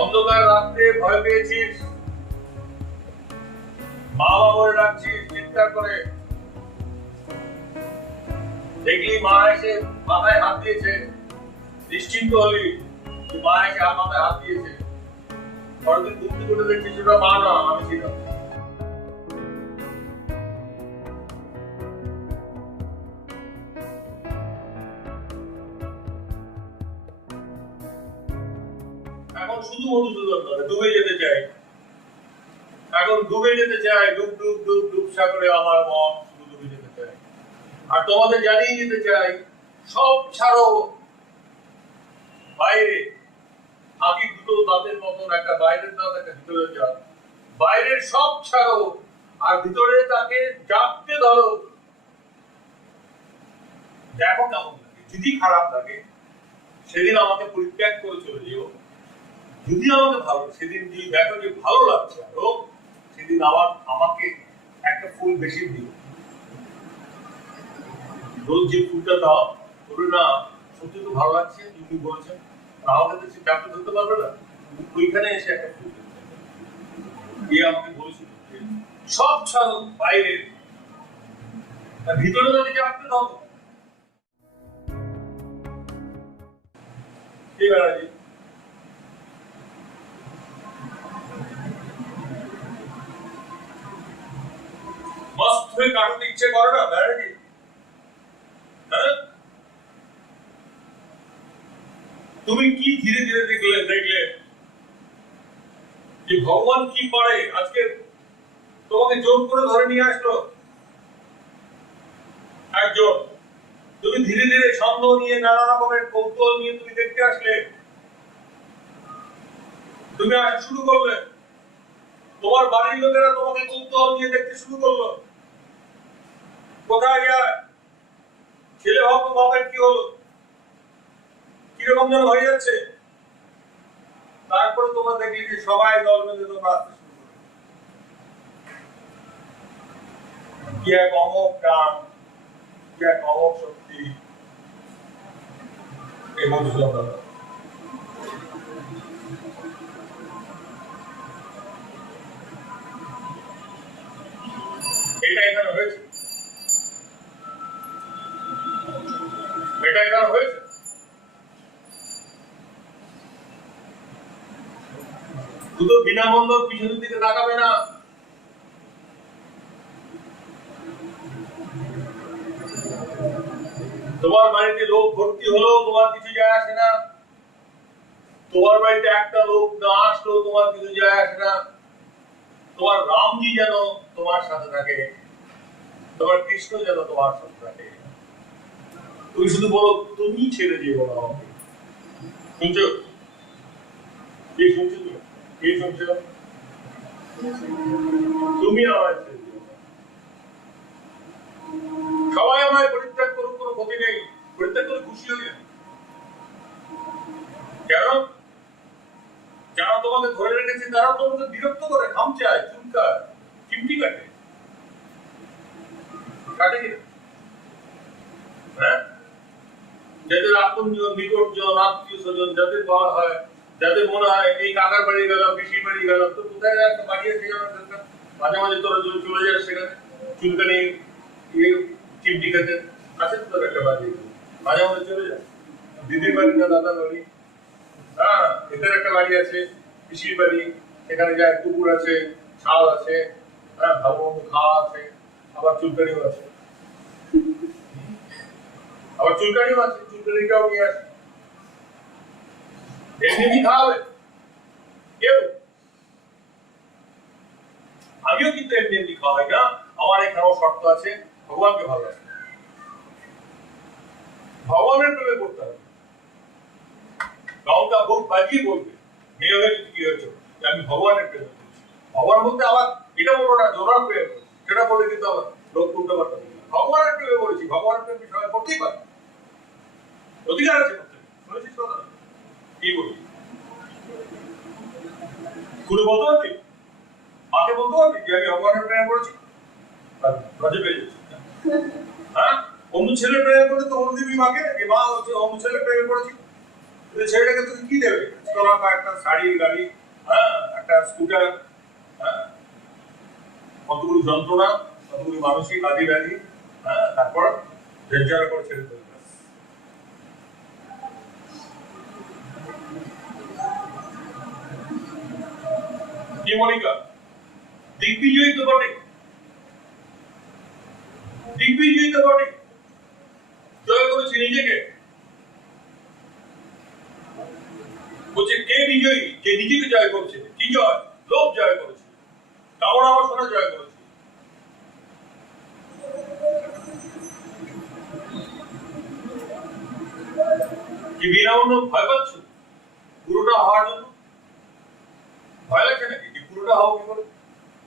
অন্ধকার রাত্রে ভয় পেয়েছিস? মা বাবা ডাকছিস, চিৎকার করে। দেখলি মা এসে মাথায় হাত দিয়েছে। নিশ্চিন্ত হলি মা এসে মাথায় হাত দিয়েছে। পরদিন বুদ্ধি করে দেখছিস ওটা মা না, আমি ছিলাম। শুধু মধুসূদন নয় ডুবে যেতে চাই। এখন ডুবে যেতে চাই, ডুব ডুব ডুব ডুব সাগরে আমার মন শুধু ডুবে যেতে চাই। আর তোমাদের জানিয়ে দিতে চাই, সব ছাড়ো। বাইরে হাতির দুটো দাঁতের মতন, একটা বাইরের দাঁত, একটা ভিতরের দাঁত। বাইরের সব ছাড়ো, আর ভিতরে তাকে জাপতে ধরো। দেখো কেমন লাগে, যদি খারাপ লাগে, সেদিন আমাকে পরিত্যাগ করে চলে যেও। যদি আমাকে ভালো, সেদিন যদি দেখো যে ভালো লাগছে, আরও সেদিন আবার আমাকে একটা ফুল বেশি দিও। রোজ যে ফুলটা দাও বলে না, সত্যি তো ভালো লাগছে, তুমি বলছেন তো সে ধরতে পারবে না। ওইখানে এসে একটা ফুল দিয়ে আমাকে বলেছিল সব ছাড়ো বাইরে। ভিতরে যদি চাপতে দাও। ঠিক আছে মস্ত হয়ে কাটতে ইচ্ছে করে না ব্যারাজি হ্যাঁ? তুমি কি ধীরে ধীরে দেখলে দেখলে যে ভগবান কি করে আজকে তোমাকে জোর করে ধরে নিয়ে আসলো। একজন, তুমি ধীরে ধীরে সন্দেহ নিয়ে, নানা রকমের কৌতূহল নিয়ে তুমি দেখতে আসলে। তুমি আসা শুরু করলে। তোমার বাড়ির লোকেরা তোমাকে কৌতূহল নিয়ে দেখতে শুরু করল। কোথায় যায় ছেলে ভাবতো বাবার কি হলো? কীরকম যেন হয়ে যাচ্ছে। তারপরে তোমার দেখলি যে সবাই দল বেঁধে তোমরা আসতে শুরু করল। কি এক অমোক প্রাণ, কি এক অমোক শক্তি। এই মধুসূদন দাদা তোমার বাড়িতে লোক ভর্তি হলো তোমার কিছু যায় আসে না। তোমার বাড়িতে একটা লোক না আসলো তোমার কিছু যায় আসে না। তোমার রামজি যেন তোমার সাথে থাকে। তোমার কৃষ্ণ যেন তোমার সাথে থাকে তুমি শুধু বলো, তুমি ছেড়ে দিয়ে বলো আমাকে। কি শুনছো তুমি? কি শুনছো? তুমি আমায় ছেড়ে দিও সবাই আমায় পরিত্যাগ করুক, কোনো ক্ষতি নেই। পরিত্যাগ করে খুশি হয়ে। কেন? যারা তোমাকে ধরে রেখেছে, তারা তোমাকে বিরক্ত করে খামচায় চুলকায়, চিমটি কাটে। কাটে কি হ্যাঁ যাদের আত্মীয় স্বজন যাদের পাওয়া হয় যাদের মনে হয় এই কাকার বাড়ি গেলাম পিসির বাড়ি গেলাম তো কোথায় একটা বাড়ি আছে মাঝে মাঝে তোরা চলে যাস সেখানে চুলকানি চিমটি খেতে আছে তো একটা বাড়ি মাঝে মাঝে চলে যাস দিদির বাড়ি না দাদার বাড়ি হ্যাঁ এদের একটা বাড়ি আছে পিসির বাড়ি সেখানে যায় কুকুর আছে ছাল আছে হ্যাঁ ভালো খাওয়া আছে আবার চুলকানিও আছে। আবার চুলকানিও আছে, চুলকানিটাও নিয়ে আসে ভালোবাসে। ভগবানের প্রেমে করতে হবে। গাউটা বলবে, মেয়ে হয়ে যদি কি হয়েছে আমি ভগবানের প্রেমে ভগবান বলতে আবার এটা বলব না জোরার প্রেম সেটা বলে কিন্তু আবার লোক উল্টো পাল্টা বলবে। ভগবানের প্রেমে বলেছি ভগবানের প্রেমে সবাই করতেই পারে অধিকার আছে করতে শুনেছিস কথা কি বলবি খুলে বলতে পারবি মাকে বলতে পারবি যে আমি ভগবানের প্রেমে পড়েছি লজে পেয়ে যাচ্ছি হ্যাঁ অন্য ছেলে প্রেমে পড়ে তো অন্য দিবি মাকে যে মা হচ্ছে অন্য ছেলে প্রেমে পড়েছি। ছেলেটাকে কি দেবে? একটা শাড়ির গাড়ি হ্যাঁ একটা স্কুটার হ্যাঁ কতগুলো যন্ত্রণা, কতগুলো মানসিক আদি ব্যাধি হ্যাঁ তারপর ঝঞ্ঝারা ছেড়ে দেবে। কি মনিকা? দিগ্বিজয়ী তো বটে। দিগ্বিজয়ী তো বটে। জয় করেছে নিজেকে। বলছে, কে বিজয়ী? যে নিজেকে জয় করছে? কি জয়? লোভ জয় করেছে। কামনা বাসনা জয় করেছে। কি বিরামন ভয় পাচ্ছ? পুরোটা হওয়ার জন্য? ভয় লাগছে নাকি? যে পুরোটা হওয়া কি করে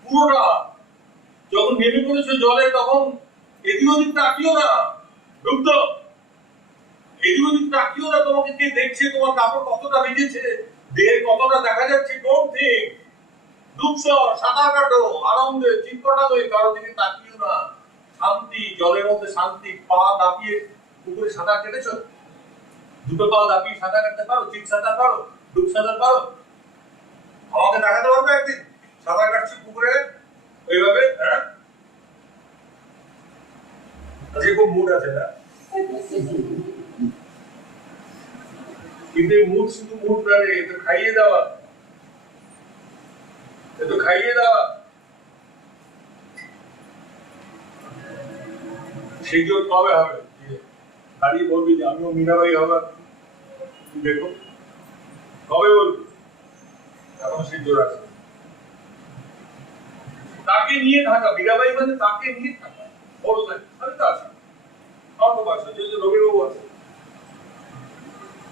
পুরোটা। যখন নেমে পড়েছে জলে, তখন এদিক ওদিক তাকিও না। জলের মধ্যে শান্তি পুকুরে সাঁতার কেটেছো? দুটো পা দাপিয়ে সাঁতার কাটতে পারো সাঁতার সাঁতার দেখাতে পারবে একদিন? সাঁতার কাটছি পুকুরে, ওইভাবে হ্যাঁ আজকে খুব মুড আছে তো খাইয়ে দেওয়া। এ খাইয়ে দেওয়া। সেই জন্য কবে হবে? দাঁড়িয়ে বলবি যে আমিও মীরাবাই হবার দেখো। কবে বলবি? এখন সেই জোর আছে। তাকে নিয়ে থাকা, মীরাবাই মানে তাকে নিয়ে থাকা। বড় আমি তো আছি। আমার তো বয়স যে রবিবাবু আছে।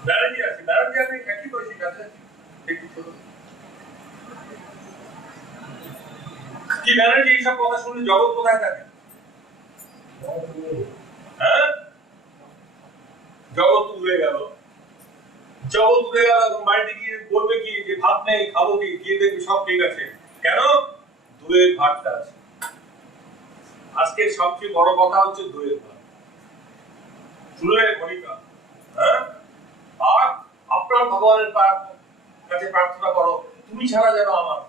ব্যানার্জি আছে। ব্যানার্জি আমি একই বয়সী কাছে আছি কি ব্যানার্জি এইসব কথা শুনলে জগৎ কোথায় থাকে? হ্যাঁ? জগৎ উড়ে গেল। জগৎ উড়ে বাড়িতে গিয়ে বলবে কি যে ভাত নেই, খাব কি? গিয়ে দেখবি সব ঠিক আছে। কেন? দূরের ভাতটা আছে। আজকে সবচেয়ে বড় কথা হচ্ছে দইয়ের ভাত শুনলে মনিকা হ্যাঁ? আর আপনার ভগবানের কাছে প্রার্থনা করো, তুমি ছাড়া যেন আমার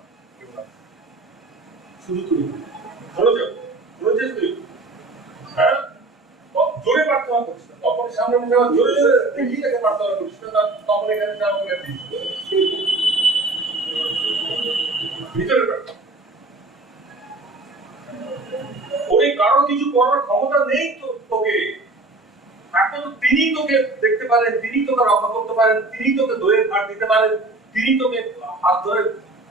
শুধু তুমি। হ্যাঁ? জোরে না তখন জোরে জোরে ভিতরে ওই কারও কিছু করার ক্ষমতা নেই তো তোকে। একমাত্র তিনি তোকে দেখতে পারেন, তিনি তোকে রক্ষা করতে পারেন, তিনি তোকে দইয়ের ভাট দিতে পারেন, তিনি তোকে হাত ধরে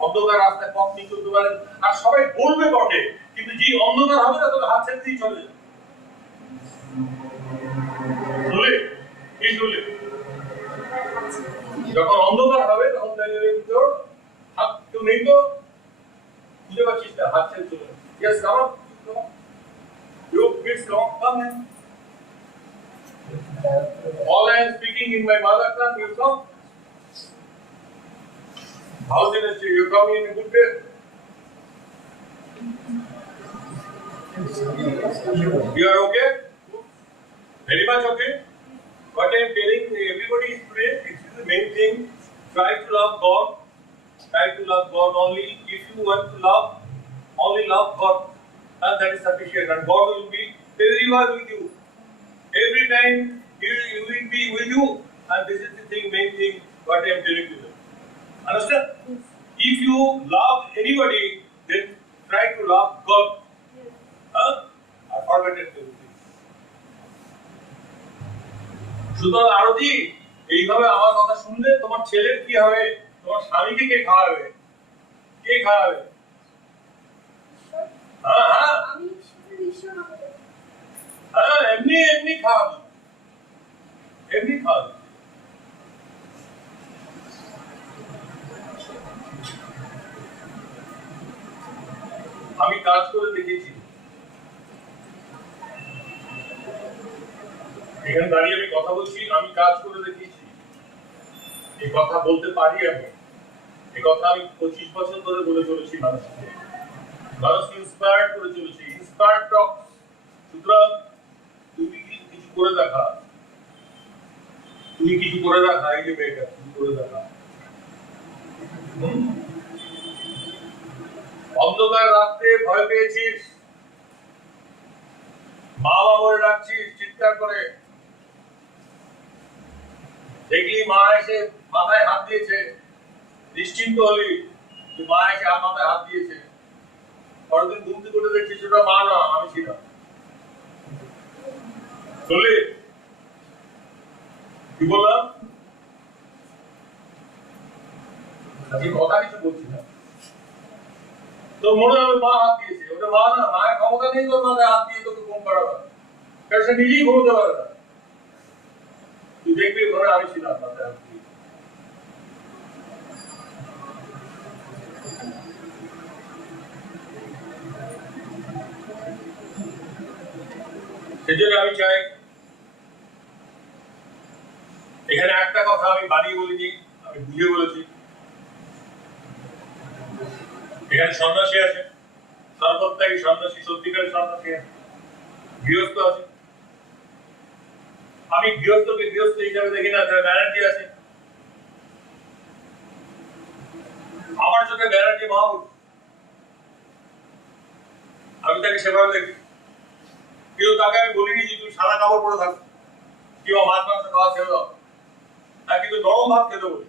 অন্ধকার রাস্তায় পথ নিয়ে চলতে পারেন। আর সবাই বলবে বটে, কিন্তু যে অন্ধকার হবে না, তোকে হাত ছেড়ে দিয়ে চলে যাবে। যখন অন্ধকার হবে, তখন দেখবে তোর? হাত কেউ নেই তো? খুঁজে পাচ্ছিস না, হাত ছেড়ে চলে yes You kids don't come in. All I am speaking in my mother tongue, you come. How's it you come in a good way? You are okay? Very much okay? What I am telling everybody is today, it is the main thing. Try to love God. Try to love God only. If you want to love, only love God. And that is sufficient. And God will be everywhere with you. Every time He He will be with you. And this is the thing, main thing, what I am telling you. Understand? If you love anybody, then try to love God. Huh? I forgot it. সুতরাং আরতি এইভাবে আমার কথা শুনলে তোমার ছেলের কি হবে তোমার স্বামীকে কে খাওয়াবে কে খাওয়াবে আমি কাজ করে দেখেছি এখানে দাঁড়িয়ে আমি কথা বলছি আমি কাজ করে দেখেছি এই কথা বলতে পারি আমি এই কথা আমি পঁচিশ বছর ধরে বলে চলেছি মানুষকে। মানুষকে করে চলেছি। টক সুতরাং তুমি কিছু করে দেখা? তুমি কিছু করে দেখা? এই যে মেয়েটা কিছু করে দেখা। অন্ধকার ভয় পেয়েছিস? মা বাবা ডাকছিস, চিৎকার করে। দেখলি মা এসে মাথায় হাত দিয়েছে। নিশ্চিন্ত হলি মা এসে মাথায় হাত দিয়েছে। পরের দিন ঘুম থেকে উঠে দেখছিস ওটা মা না, আমি ছিলাম। চলে কি বললাম? আজকে কথা কিছু বলছি না। তো মনে হবে মা হাত দিয়েছে। ওটা মা না, মায়ের ক্ষমতা নেই তোর মাথায় হাত দিয়ে তোকে ঘুম পাড়াবে। কারণ সে নিজেই ঘুমোতে পারে না। তুই দেখবি ঘরে আমি ছিলাম মাথায় সেজন্য আমি চাই, এখানে একটা কথা আমি বানিয়ে বলিনি, আমি বুঝে বলেছি। এখানে সন্ন্যাসী আছে, সর্বত্যাগী সন্ন্যাসী, সত্যিকারের সন্ন্যাসী আছে, গৃহস্থ আছে। আমি গৃহস্থকে গৃহস্থ হিসাবে দেখি না ব্যানার্জি আছে। আমার চোখে ব্যানার্জি মহাপুরুষ আমি তাকে সেভাবে দেখি। কিন্তু তাকে আমি বলিনি যে তুমি সাদা কাপড় পরে থাকো। কিংবা মাছ মাংস খাওয়া ছেড়ে দাও। তার কিন্তু নরম ভাত খেতে বলি।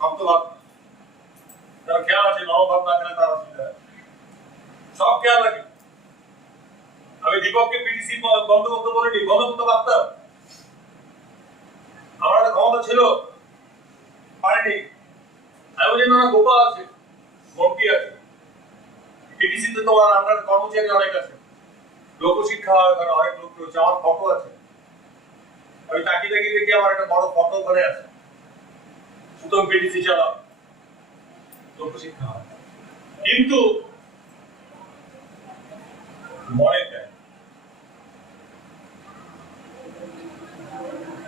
শক্ত না। তার খেয়াল আছে, নরম ভাত না খেলে তার অসুবিধা। সব খেয়াল রাখি। আমি দীপককে পিটিসি বন্ধ করতে বলিনি বন্ধ করতে পারতাম আমার একটা ক্ষমতা ছিল। পারিনি। আমি বলি না গোপাল আছে। মন্ত্রী আছে। পিটিসিতে তোমার আপনার কর্মচারী অনেক আছে। লোকশিক্ষা ওখানে অনেক লোক রয়েছে, আমার ফটো আছে। আমি তাকিয়ে তাকিয়ে দেখি আমার একটা বড় ফটো ওখানে আছে। সুতরাং পিটিসি চালাও লোকশিক্ষা কিন্তু মনে দেয়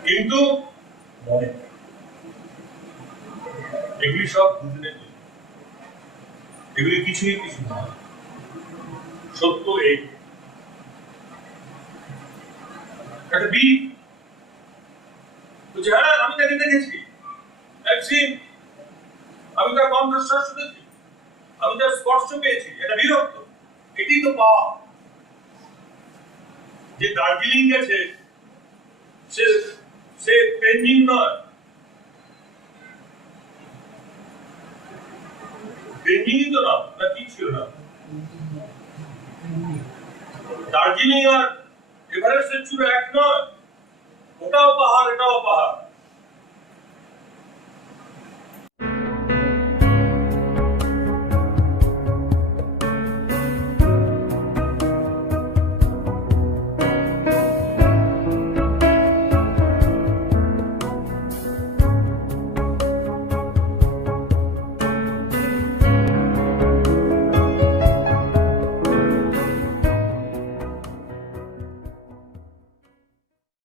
কিন্তু মনে এগুলি সব বুঝলে এগুলি কিছুই কিছু নয়। সত্য এই একটা বি বলছে হ্যাঁ আমি তাকে দেখেছি I've seen। আমি তার কণ্ঠস্বর শুনেছি আমি তার স্পর্শ পেয়েছি এটা বিরক্ত এটি তো পাওয়া যে দার্জিলিং গেছে সে সে পেঞ্জিং নয় পেঞ্জিংই তো না না কি ছিল না দার্জিলিং আর এভারেস্টের চূড়া এক নয় ওটাও পাহাড় এটাও পাহাড়